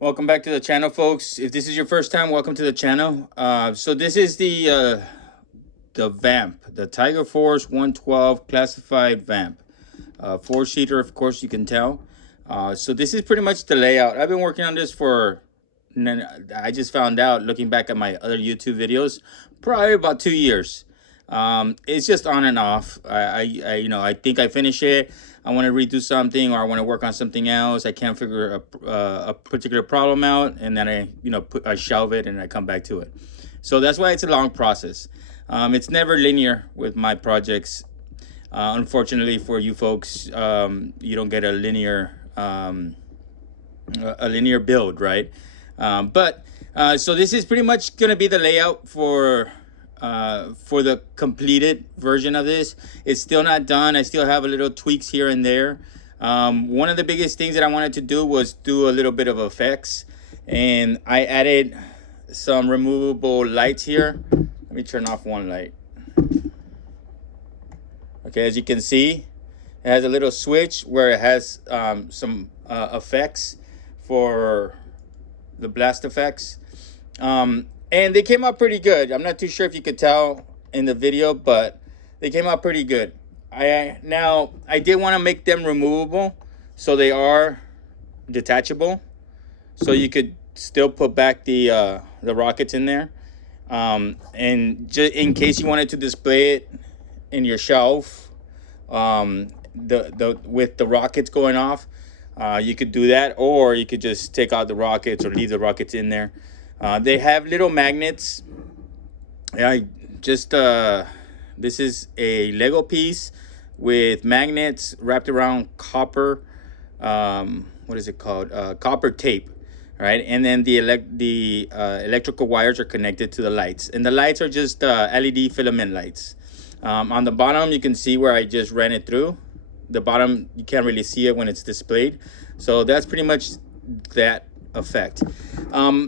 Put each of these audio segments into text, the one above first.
Welcome back to the channel, folks. If this is your first time, welcome to the channel. So this is the VAMP, the Tiger Force 112 classified VAMP, four-seater, of course you can tell. So this is pretty much the layout. I've been working on this for, I just found out looking back at my other YouTube videos, probably about 2 years. It's just on and off. I think I finish it. I want to redo something, or I want to work on something else. I can't figure a particular problem out, and then I shelve it and I come back to it. So that's why it's a long process. It's never linear with my projects. Unfortunately for you folks, you don't get a linear build, right? So this is pretty much gonna be the layout for the completed version of this. It's still not done. I still have a little tweaks here and there. One of the biggest things that I wanted to do was do a little bit of effects, and I added some removable lights here. Let me turn off one light. Okay, as you can see, it has a little switch where it has some effects for the blast effects. And they came out pretty good. I'm not too sure if you could tell in the video, but they came out pretty good. I did want to make them removable, so they are detachable, so you could still put back the rockets in there. And just in case you wanted to display it in your shelf, with the rockets going off, you could do that, or you could just take out the rockets or leave the rockets in there. They have little magnets. This is a Lego piece with magnets wrapped around copper. What is it called? Copper tape, right? And then the electrical wires are connected to the lights, and the lights are just LED filament lights. On the bottom, you can see where I just ran it through. The bottom, you can't really see it when it's displayed. So that's pretty much that effect.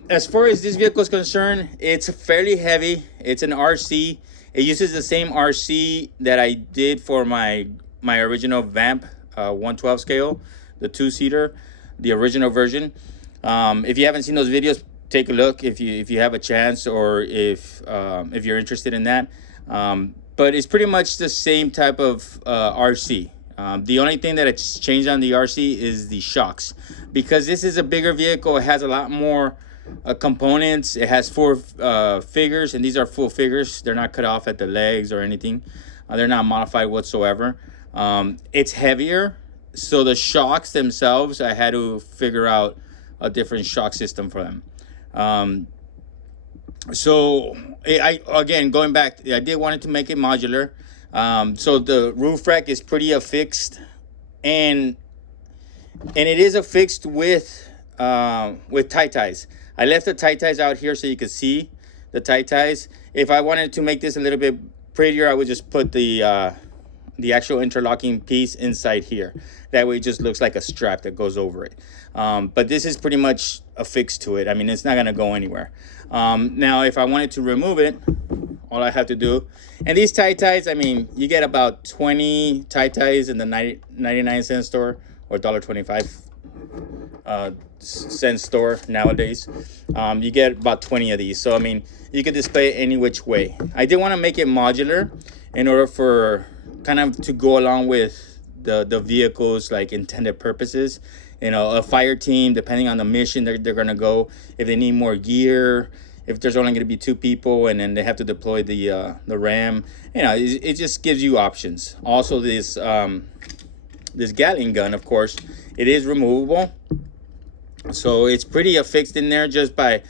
As far as this vehicle is concerned, it's fairly heavy. It's an RC. It uses the same RC that I did for my original VAMP 112 scale, the two-seater, the original version. If you haven't seen those videos, take a look if you have a chance, or if you're interested in that. But it's pretty much the same type of RC. The only thing that it's changed on the RC is the shocks, because this is a bigger vehicle. It has a lot more components. It has four figures, and these are full figures. They're not cut off at the legs or anything. They're not modified whatsoever. It's heavier, so the shocks themselves, I had to figure out a different shock system for them. So again, going back, I did wanted to make it modular. So the roof rack is pretty affixed, and it is affixed with tie ties. I left the tie ties out here so you could see the tie ties. If I wanted to make this a little bit prettier, I would just put the actual interlocking piece inside here. That way it just looks like a strap that goes over it. But this is pretty much affixed to it. I mean, it's not gonna go anywhere. Now, if I wanted to remove it, all I have to do, and these tie ties, I mean, you get about 20 tie ties in the 99-cent store, or $1.25 cent store nowadays. You get about 20 of these, so I mean, you could display it any which way. I did want to make it modular in order for kind of to go along with the vehicle's like intended purposes. You know, a fire team, depending on the mission they're gonna go, if they need more gear, if there's only going to be 2 people and then they have to deploy the ram, you know, it just gives you options. Also, this Gatling gun, of course, it is removable, so it's pretty affixed in there just by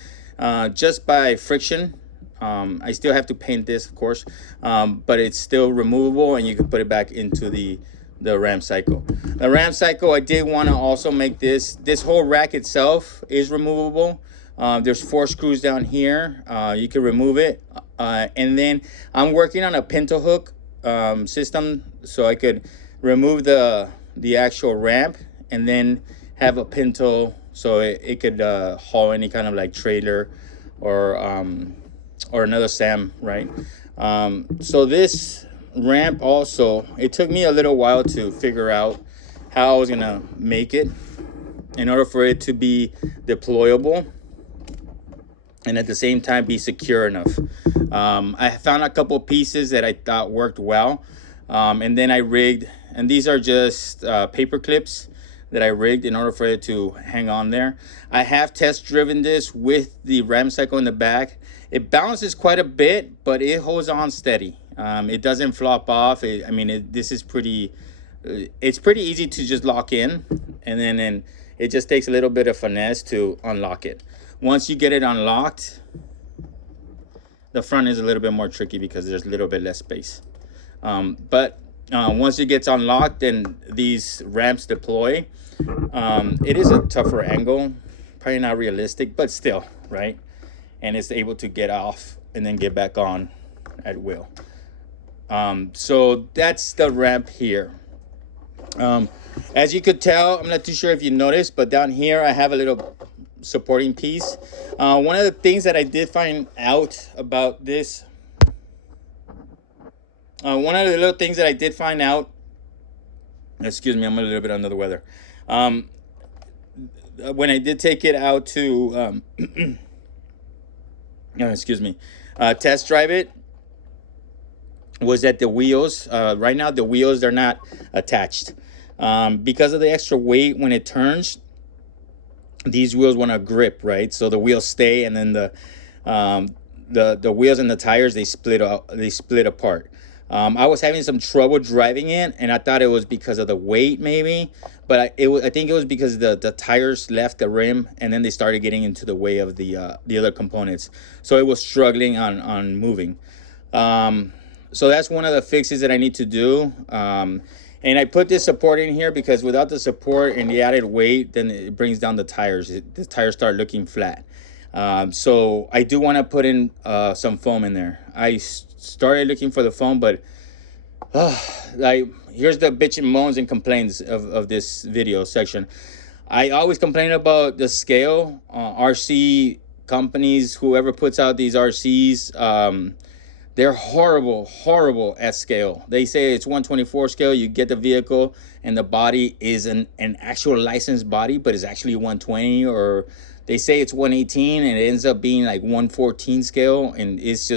friction. I still have to paint this, of course, but it's still removable, and you can put it back into the ram cycle. The ram cycle, I did want to also make this whole rack itself is removable. There's 4 screws down here. You can remove it, and then I'm working on a pinto hook system, so I could remove the actual ramp and then have a pinto, so it could haul any kind of like trailer or another SAM, right? So this ramp also, it took me a little while to figure out how I was gonna make it. in order for it to be deployable and at the same time be secure enough. I found a couple pieces that I thought worked well, and then I rigged, and these are just paper clips that I rigged in order for it to hang on there. I have test driven this with the ram cycle in the back. It bounces quite a bit, but it holds on steady. It doesn't flop off. This is pretty. It's pretty easy to just lock in, and then it just takes a little bit of finesse to unlock it. Once you get it unlocked, the front is a little bit more tricky because there's a little bit less space. But once it gets unlocked, then these ramps deploy. It is a tougher angle, probably not realistic, but still, right? And it's able to get off and then get back on at will. So that's the ramp here. As you could tell, I'm not too sure if you noticed, but down here I have a little supporting piece. One of the things that I did find out about this, one of the little things that I did find out, excuse me, I'm a little bit under the weather. When I did take it out to, test drive it, was that the wheels, right now the wheels, they're not attached. Because of the extra weight when it turns, these wheels want to grip, right? So the wheels stay, and then the wheels and the tires, they split apart. I was having some trouble driving it, and I thought it was because of the weight, maybe, but I think it was because the tires left the rim, and then they started getting into the way of the other components, so it was struggling on moving. So that's one of the fixes that I need to do. And I put this support in here because without the support and the added weight, then it brings down the tires. The tires start looking flat. So I do want to put in some foam in there. I started looking for the foam, but here's the bitch and moans and complaints of this video section. I always complain about the scale. RC companies, whoever puts out these RCs, they're horrible at scale. They say it's 1/24 scale. You get the vehicle and the body is an actual licensed body, but it's actually 120, or they say it's 118 and it ends up being like 114 scale, and it's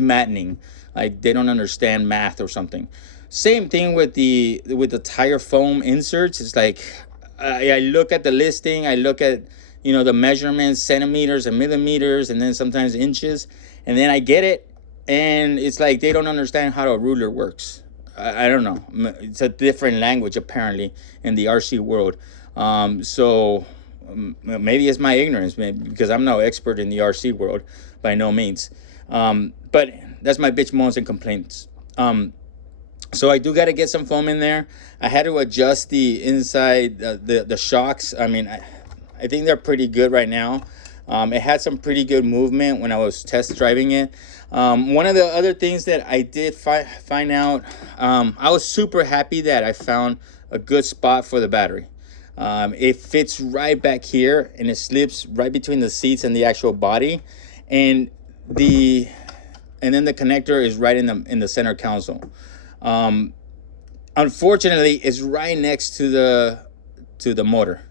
maddening. Like they don't understand math or something. Same thing with the tire foam inserts. It's like I look at the listing, I look at the measurements, centimeters and millimeters, and then sometimes inches, and then I get it. And it's like they don't understand how a ruler works. I don't know. It's a different language, apparently, in the RC world. So maybe it's my ignorance, because I'm no expert in the RC world, by no means. But that's my bitch moans and complaints. So I do got to get some foam in there. I had to adjust the inside, the shocks. I think they're pretty good right now. It had some pretty good movement when I was test driving it. One of the other things that I did find out, I was super happy that I found a good spot for the battery. It fits right back here, and it slips right between the seats and the actual body, and then the connector is right in the center console. Unfortunately, it's right next to the motor.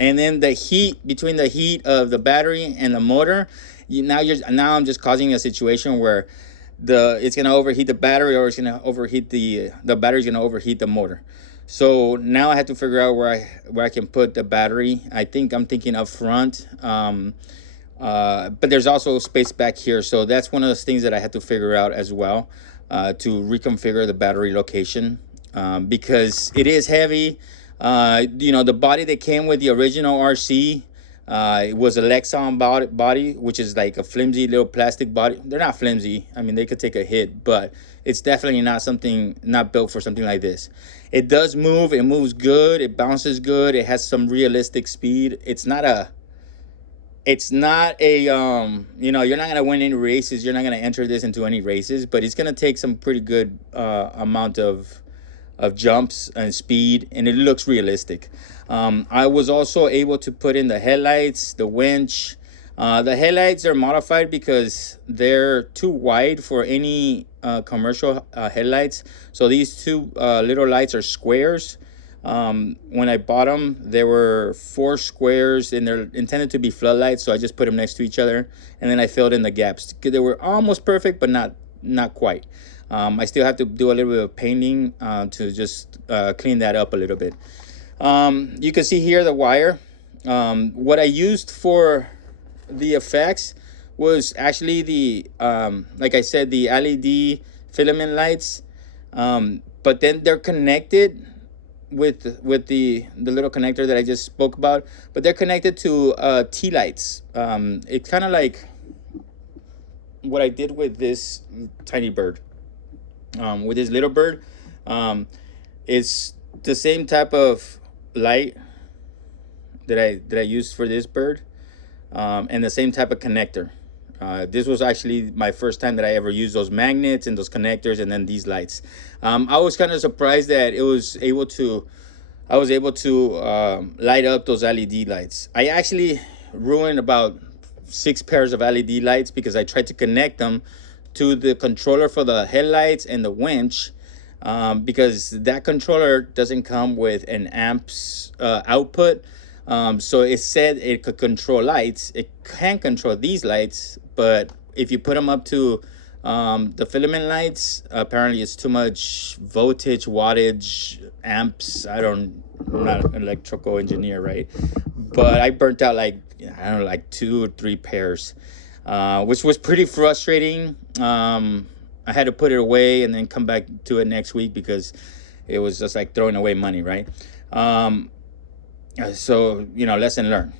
And then the heat, between the heat of the battery and the motor, now I'm just causing a situation where it's gonna overheat the battery, or it's gonna overheat the battery's gonna overheat the motor. So now I have to figure out where I can put the battery. I'm thinking up front, but there's also space back here. So that's one of those things that I had to figure out as well, to reconfigure the battery location, because it is heavy. The body that came with the original RC, it was a Lexan body, which is like a flimsy little plastic body. They're not flimsy. They could take a hit, but it's definitely not built for something like this. It does move. It moves good. It bounces good. It has some realistic speed. It's not a you're not gonna win any races. You're not gonna enter this into any races, but it's gonna take some pretty good amount of jumps and speed, and it looks realistic. I was also able to put in the headlights, the winch. The headlights are modified because they're too wide for any commercial headlights. So these two little lights are squares. When I bought them, there were 4 squares and they're intended to be floodlights, so I just put them next to each other, and then I filled in the gaps. They were almost perfect, but not quite. I still have to do a little bit of painting to just clean that up a little bit. You can see here the wire. What I used for the effects was actually the like I said, the LED filament lights, but then they're connected with the little connector that I just spoke about, but they're connected to T lights. It's kind of like what I did with this tiny bird. With this little bird, it's the same type of light that I used for this bird, and the same type of connector. This was actually my first time that I ever used those magnets and those connectors, and then these lights. I was kind of surprised that I was able to light up those LED lights. I actually ruined about 6 pairs of LED lights because I tried to connect them to the controller for the headlights and the winch, because that controller doesn't come with an amps output. So it said it could control lights. It can control these lights, but if you put them up to the filament lights, apparently it's too much voltage, wattage, amps. I'm not an electrical engineer, right? But I burnt out like, I don't know, like 2 or 3 pairs, which was pretty frustrating. I had to put it away and then come back to it next week because it was just like throwing away money, right? So lesson learned.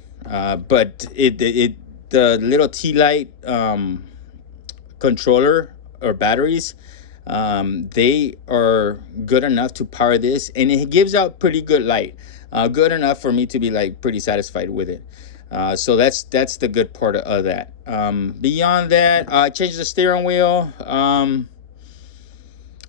But the little T light controller or batteries, they are good enough to power this, and it gives out pretty good light, good enough for me to be like pretty satisfied with it. So that's the good part of that. Beyond that, I changed the steering wheel.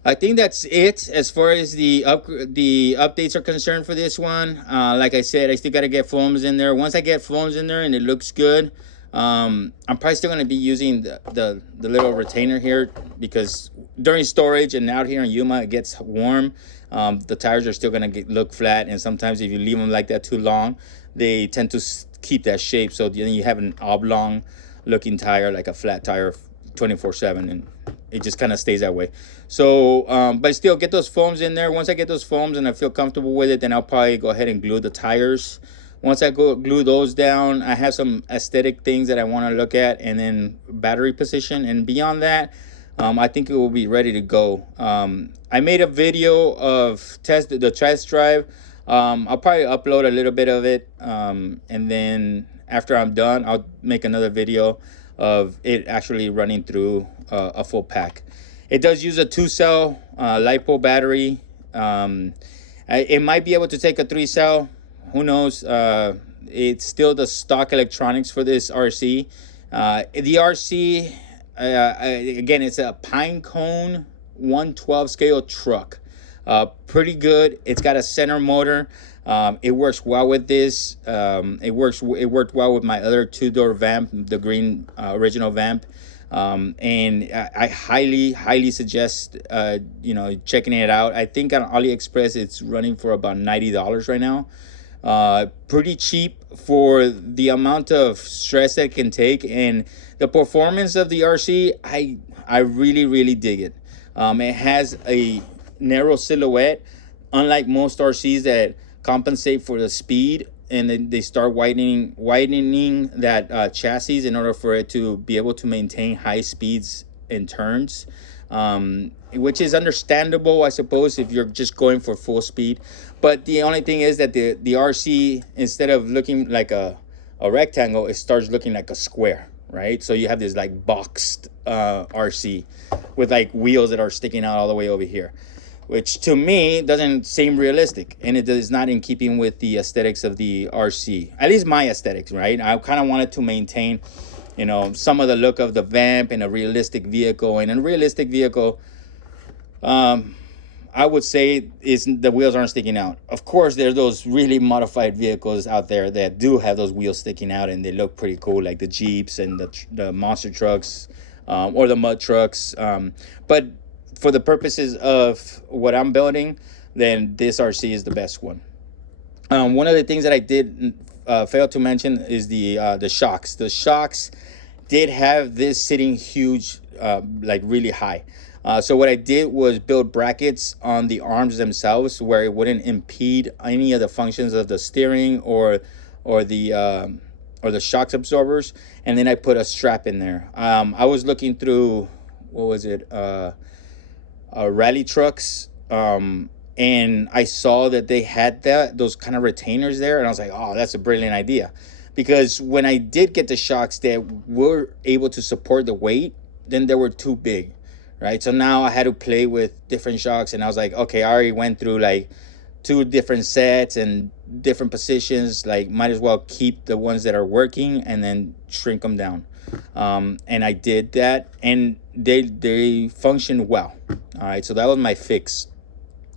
I think that's it as far as the updates are concerned for this one. Like I said, I still got to get foams in there. Once I get foams in there and it looks good, I'm probably still going to be using the little retainer here, because during storage and out here in Yuma it gets warm. The tires are still going to look flat, and sometimes if you leave them like that too long, they tend to keep that shape. So then you have an oblong looking tire, like a flat tire 24/7, and it just kind of stays that way. So but still, get those foams in there. Once I get those foams and I feel comfortable with it, then I'll probably go ahead and glue the tires. Once I glue those down, I have some aesthetic things that I want to look at, and then battery position, and beyond that, I think it will be ready to go. I made a video of the test drive. I'll probably upload a little bit of it, and then after I'm done, I'll make another video of it actually running through a full pack. It does use a 2-cell LiPo battery. It might be able to take a 3-cell. Who knows? It's still the stock electronics for this RC. The RC, again, it's a pine cone 112 scale truck. Pretty good. It's got a center motor. It works well with this. It worked well with my other 2-door VAMP, the green original VAMP. And I highly suggest checking it out. I think on AliExpress it's running for about $90 right now. Pretty cheap for the amount of stress that it can take, and the performance of the RC. I really dig it. It has a narrow silhouette, unlike most RCs that compensate for the speed, and then they start widening that chassis in order for it to be able to maintain high speeds and turns, which is understandable, I suppose, if you're just going for full speed. But the only thing is that the RC, instead of looking like a rectangle, it starts looking like a square, right? So you have this like boxed RC with like wheels that are sticking out all the way over here, which to me doesn't seem realistic, and it is not in keeping with the aesthetics of the RC, at least my aesthetics, right? I kind of wanted to maintain, some of the look of the VAMP in a realistic vehicle. And in a realistic vehicle, I would say the wheels aren't sticking out. Of course, there's those really modified vehicles out there that do have those wheels sticking out, and they look pretty cool, like the Jeeps and the monster trucks, or the mud trucks. But for the purposes of what I'm building, then this RC is the best one. One of the things that I did fail to mention is the shocks. The shocks did have this sitting huge, like really high. So what I did was build brackets on the arms themselves where it wouldn't impede any of the functions of the steering or the shocks absorbers. And then I put a strap in there. I was looking through, what was it, rally trucks, and I saw that they had those kind of retainers there, and I was like, oh, that's a brilliant idea, because when I did get the shocks that were able to support the weight, then they were too big, right? So now I had to play with different shocks, and I was like, okay, I already went through like 2 different sets and different positions, like might as well keep the ones that are working and then shrink them down. And I did that, and they function well. All right, so that was my fix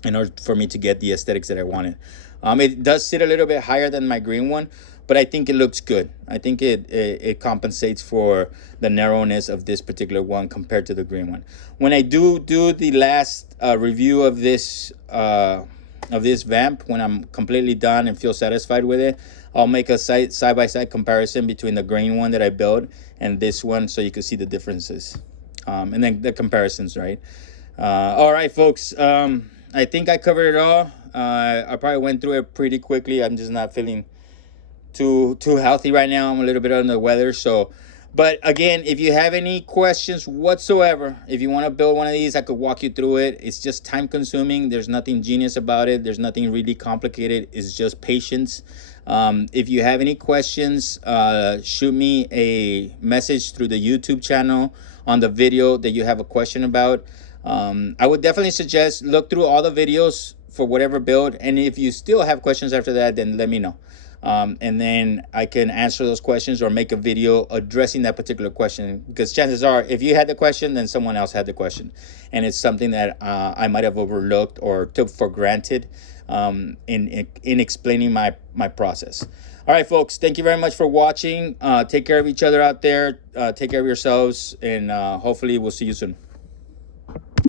in order for me to get the aesthetics that I wanted. It does sit a little bit higher than my green one, but I think it looks good. I think it compensates for the narrowness of this particular one compared to the green one. When I do the last review of this VAMP, when I'm completely done and feel satisfied with it, I'll make a side-by-side comparison between the green one that I built and this one, so you can see the differences, and then the comparisons, right? All right, folks. I think I covered it all. I probably went through it pretty quickly. I'm just not feeling too healthy right now. I'm a little bit under the weather. So, but again, if you have any questions whatsoever, if you want to build one of these, I could walk you through it. It's just time consuming. There's nothing genius about it. There's nothing really complicated. It's just patience. If you have any questions, shoot me a message through the YouTube channel on the video that you have a question about. I would definitely suggest look through all the videos for whatever build, and if you still have questions after that, then let me know, and then I can answer those questions or make a video addressing that particular question, because chances are if you had the question, then someone else had the question, and it's something that I might have overlooked or took for granted in explaining my process. All right, folks, thank you very much for watching. Take care of each other out there, take care of yourselves, and hopefully we'll see you soon.